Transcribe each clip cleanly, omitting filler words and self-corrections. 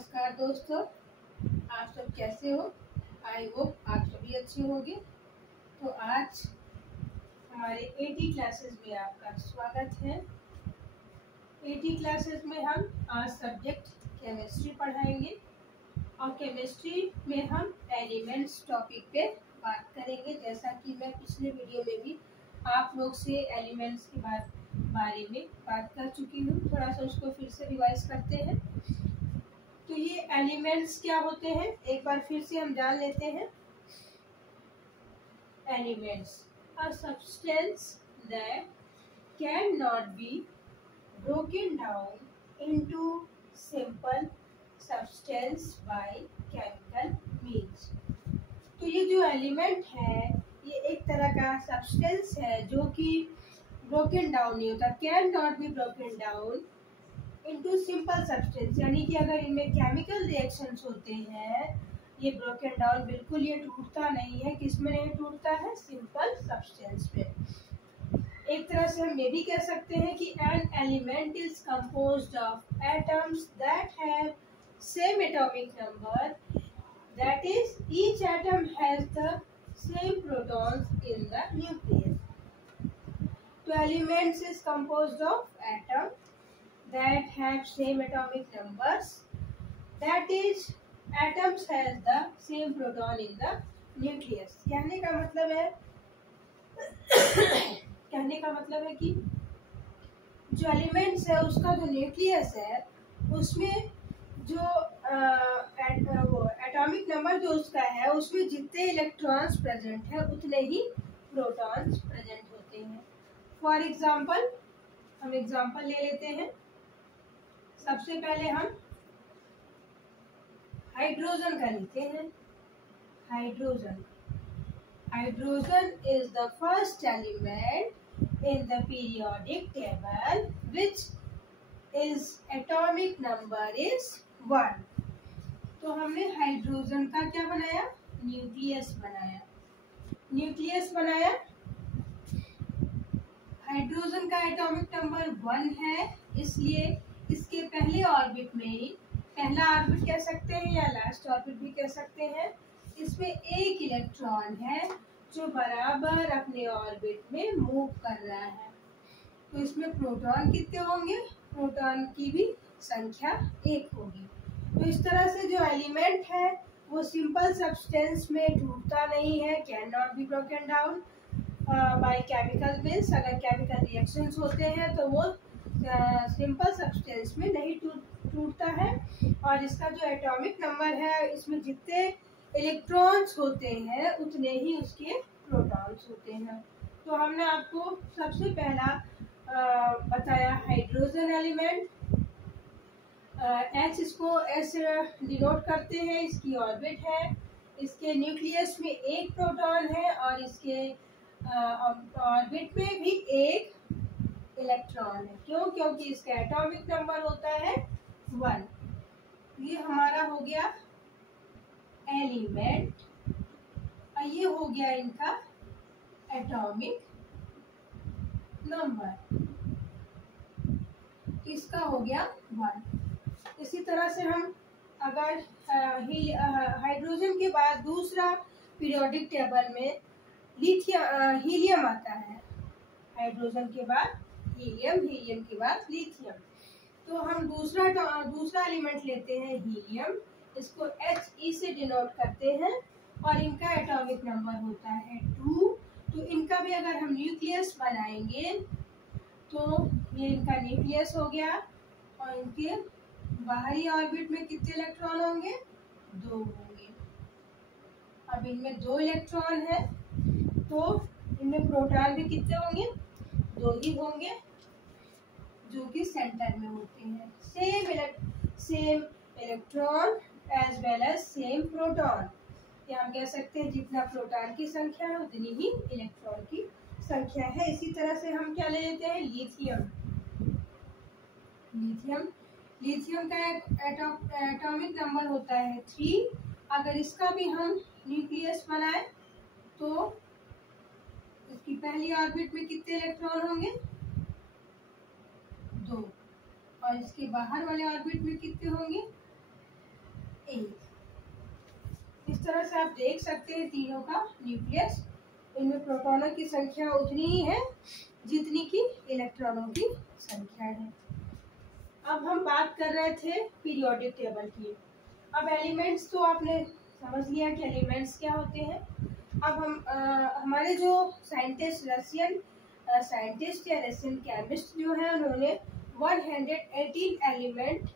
नमस्कार दोस्तों, आप सब कैसे हो? आई होप आप सभी अच्छे होंगे। तो आज हमारे एटी क्लासेस में आपका स्वागत है। एटी क्लासेस में हम आज सब्जेक्ट केमिस्ट्री पढ़ाएंगे और केमिस्ट्री में हम एलिमेंट्स टॉपिक पे बात करेंगे। जैसा कि मैं पिछले वीडियो में भी आप लोग से एलिमेंट्स के बारे में बात कर चुकी हूँ। थोड़ा सा उसको फिर से रिवाइज करते हैं। तो ये एलिमेंट्स क्या होते हैं, एक बार फिर से हम जान लेते हैं। Elements are substance that can not be broken down into simple substance by chemical means. तो ये जो एलिमेंट है ये एक तरह का सब्सटेंस है जो कि ब्रोकन डाउन नहीं होता, can not be broken down into simple substance, यानी कि अगर इनमें केमिकल रिएक्शंस होते हैं ये ब्रोकन डाउन बिल्कुल ये टूटता नहीं है। किस में नहीं टूटता है? सिंपल सब्सटेंस में। एक तरह से हम ये भी कह सकते हैं कि an element is composed of atoms that have same atomic number, that is each atom has the same protons in the nucleus. तो elements is composed of atom that have same atomic numbers, that is atoms has the same proton in the nucleus। कहने का मतलब है कि जो elements है उसका जो न्यूक्लियस है उसमें जो एटॉमिक नंबर जो उसका है उसमें जितने इलेक्ट्रॉन्स प्रेजेंट है उतने ही प्रोटॉन्स प्रेजेंट होते हैं। फॉर एग्जाम्पल हम एग्जाम्पल ले लेते हैं। सबसे पहले हम हाइड्रोजन का लेते हैं। Hydrogen is the first element in the periodic table which is atomic number is 1। तो हमने हाइड्रोजन का क्या बनाया? न्यूक्लियस बनाया। हाइड्रोजन का एटॉमिक नंबर 1 है, इसलिए इसके पहले ऑर्बिट में, पहला ऑर्बिट कह सकते हैं या लास्ट ऑर्बिट भी कह सकते हैं, इसमें एक इलेक्ट्रॉन है जो बराबर अपने ऑर्बिट में मूव कर रहा है। तो इसमें प्रोटॉन कितने होंगे? प्रोटॉन की भी संख्या 1 होगी। तो इस तरह से जो एलिमेंट है वो सिंपल सब्सटेंस में टूटता नहीं है, can not be broken down by chemical means. अगर केमिकल रिएक्शंस होते हैं तो वो सिंपल सब्सटेंस में नहीं टूटता है। और इसका जो एटॉमिक नंबर है इसमें जितने इलेक्ट्रॉन्स होते हैं उतने ही उसके प्रोटॉन्स होते हैं। तो हमने आपको सबसे पहला बताया हाइड्रोजन एलिमेंट। एच इसको ऐसे डिनोट करते हैं, इसकी ऑर्बिट है। इसके न्यूक्लियस में एक प्रोटॉन है और इसके ऑर्बिट में भी एक इलेक्ट्रॉन है। क्यों? क्योंकि इसका एटॉमिक नंबर होता है 1। ये हमारा हो गया एलिमेंट और ये हो गया इनका एटॉमिक नंबर, इसका हो गया 1। इसी तरह से हम अगर हाइड्रोजन के बाद दूसरा पीरियोडिक टेबल में हीलियम आता है। हाइड्रोजन के बाद हीलियम के बाद लिथियम। तो हम दूसरा एलिमेंट लेते हैं हीलियम, इसको He से डिनोट करते हैं और इनका एटॉमिक नंबर होता है 2। तो इनका भी अगर हम न्यूक्लियस बनाएंगे तो ये इनका न्यूक्लियस हो गया और इनके बाहरी ऑर्बिट में कितने इलेक्ट्रॉन होंगे? 2 होंगे। अब इनमें 2 इलेक्ट्रॉन है तो इनमें प्रोटॉन भी कितने होंगे? 2 ही होंगे, जो कि सेंटर में होते हैं। Same electron as well as same proton. या हम कह सकते हैं जितना प्रोटॉन की संख्या है उतनी ही इलेक्ट्रॉन की संख्या है। इसी तरह से हम क्या ले लेते हैं? लिथियम का एटॉमिक नंबर होता है 3। अगर इसका भी हम न्यूक्लियस बनाए तो इसकी पहली ऑर्बिट में कितने इलेक्ट्रॉन होंगे? 2। और इसके बाहर वाले ऑर्बिट में कितने होंगे? 1। इस तरह से आप देख सकते हैं तीनों का न्यूक्लियस, इनमें प्रोटॉनों की संख्या उतनी ही है जितनी की इलेक्ट्रॉनों की संख्या है। अब हम बात कर रहे थे पीरियोडिक टेबल की। अब एलिमेंट्स तो आपने समझ लिया कि एलिमेंट्स क्या होते हैं। अब हम हमारे जो साइंटिस्ट, रशियन साइंटिस्ट या रशियन केमिस्ट जो है, उन्होंने 118 एलिमेंट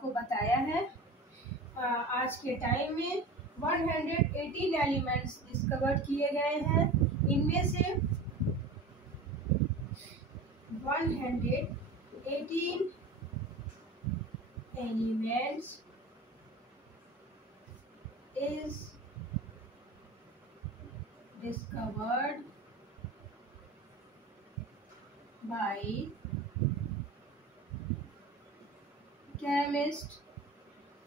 को बताया है। आज के टाइम में 118 एलिमेंट्स डिस्कवर किए गए हैं। इनमें से 118 elements is discovered by chemist.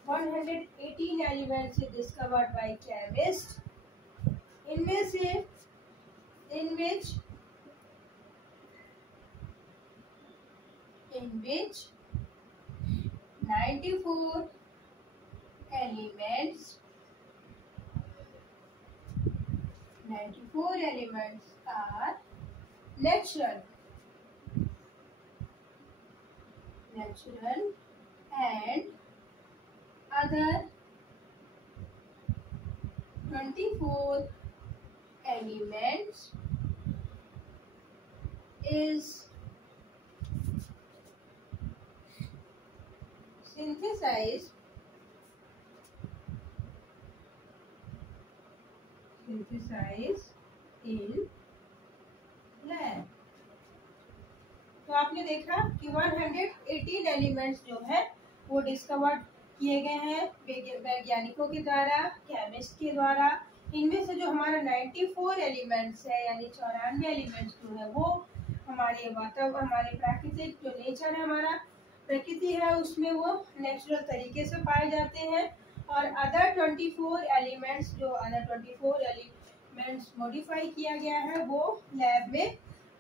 118 elements is discovered by chemist. इनमें से in which 94 elements are natural and other 24 elements is synthesized in lab। तो आपने देखा कि 118 एलिमेंट्स जो है वो डिस्कवर किए गए हैं वैज्ञानिकों के द्वारा, केमिस्ट के द्वारा। इनमें से जो हमारा 94 एलिमेंट्स है, यानी 94 एलिमेंट्स जो है वो हमारे वातावरण, हमारे प्राकृतिक जो नेचर है, हमारा प्रकृति है, उसमें वो नेचुरल तरीके से पाए जाते हैं। और अदर 24 एलिमेंट्स मॉडिफाई किया गया है, वो लैब में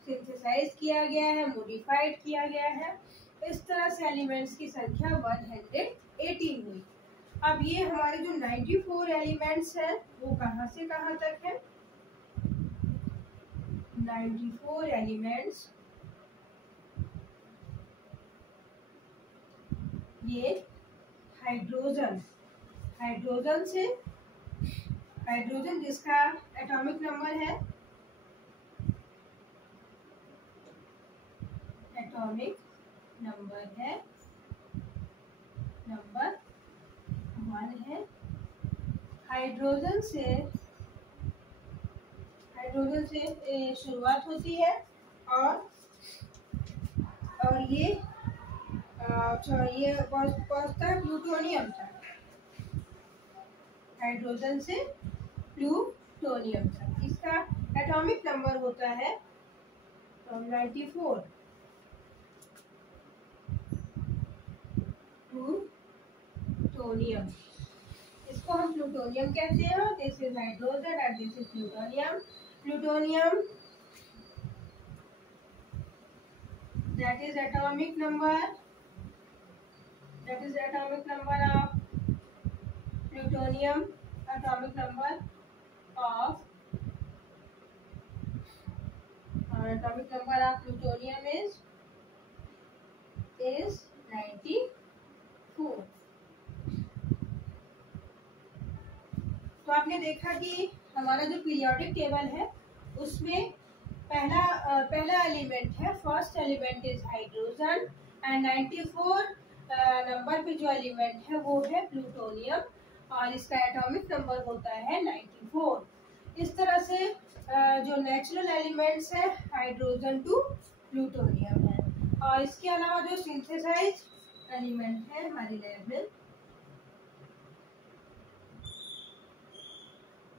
सिंथेसाइज किया गया है, मॉडिफाइड किया गया है। इस तरह से एलिमेंट्स की संख्या 118 हुई। अब ये हमारे जो 94 एलिमेंट्स हैं वो कहाँ से कहाँ तक है? 94 एलिमेंट्स ये हाइड्रोजन जिसका एटॉमिक नंबर है नंबर 1 है। हाइड्रोजन से शुरुआत होती है और ये पहुंचता है प्लूटोनियम तक। हाइड्रोजन से प्लूटोनियम तक इसका एटॉमिक नंबर होता है 94। प्लूटोनियम, इसको हम प्लूटोनियम कहते हैं। This is hydrogen and this is plutonium. Plutonium that is atomic number of plutonium. Atomic number of plutonium is 94। तो आपने देखा कि हमारा जो पीरियोडिक टेबल है उसमें पहला एलिमेंट है, first element is hydrogen and 94 number पे जो एलिमेंट है वो है प्लूटोनियम और इसका एटॉमिक नंबर होता है 94। इस तरह से जो नेचुरल एलिमेंट्स है हाइड्रोजन टू प्लूटोनियम है। और इसके अलावा जो सिंथेसाइज एलिमेंट है हमारी लैब में,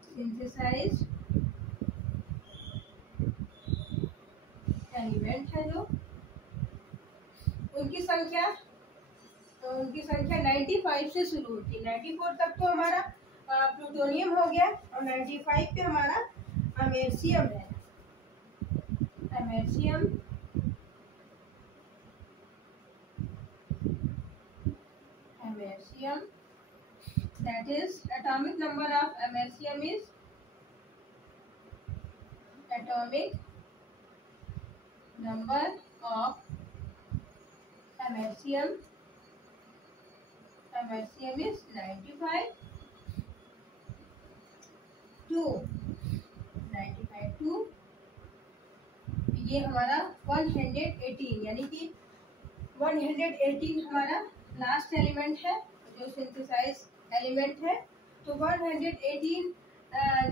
सिंथेसाइज एलिमेंट है जो उनकी संख्या 95 से शुरू होती है। 94 तक तो हमारा प्लूटोनियम हो गया और 95 पे हमारा अमेरिशियम है। Americium that is atomic number of americium is atomic number of americium is 95 to ये हमारा 118 यानी कि 118 हमारा लास्ट एलिमेंट है जो सिंथेसाइज एलिमेंट है। तो 118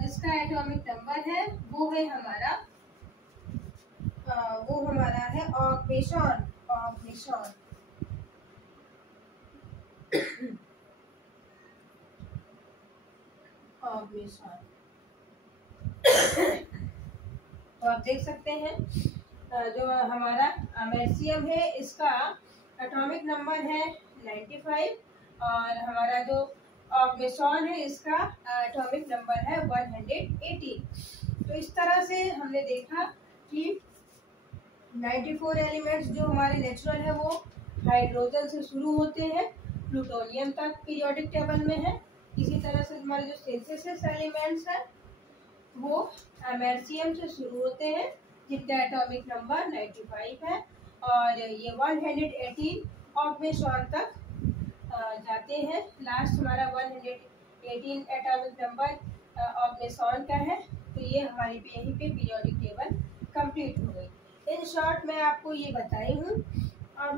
जिसका एटॉमिक नंबर है वो है हमारा है ऑगमेसॉन। तो आप देख सकते हैं जो हमारा अमेरिसियम है इसका एटॉमिक नंबर है 95 और हमारा जो ऑगमेसॉन है इसका एटॉमिक नंबर है 118। तो इस तरह से हमने देखा कि 94 एलिमेंट्स जो हमारे नेचुरल है वो हाइड्रोजन से शुरू होते हैं प्लूटोनियम तक पीरियोडिक टेबल में है। इसी तरह से हमारे जो सिंथेसिस एलिमेंट्स हैं वो अमेरिसियम से शुरू होते हैं जिनका एटॉमिक नंबर 95 है और ये 118 ऑगमेसॉन तक जाते हैं। लास्ट हमारा 118 एटॉमिक नंबर ऑगमेसॉन का है। तो ये हमारी यहीं पे पीरियोडिक टेबल कंप्लीट हो गई। इन शॉर्ट मैं आपको ये बताई हूँ। अब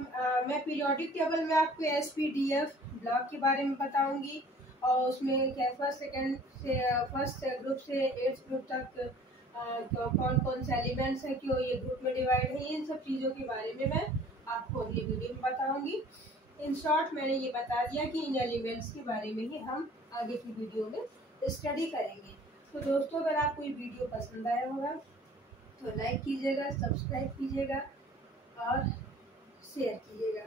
मैं पीरियोडिक टेबल में आपको SPDF ब्लॉक के बारे में बताऊंगी और उसमें क्या फर्स्ट ग्रुप से 8th ग्रुप तक कौन कौन से एलिमेंट्स हैं, क्यों ये ग्रुप में डिवाइड है, इन सब चीज़ों के बारे में मैं आपको अगली वीडियो में बताऊंगी। इन शॉर्ट मैंने ये बता दिया कि इन एलिमेंट्स के बारे में ही हम आगे की वीडियो में स्टडी करेंगे। तो दोस्तों अगर आपको ये वीडियो पसंद आया होगा तो लाइक कीजिएगा, सब्सक्राइब कीजिएगा और शेयर कीजिएगा।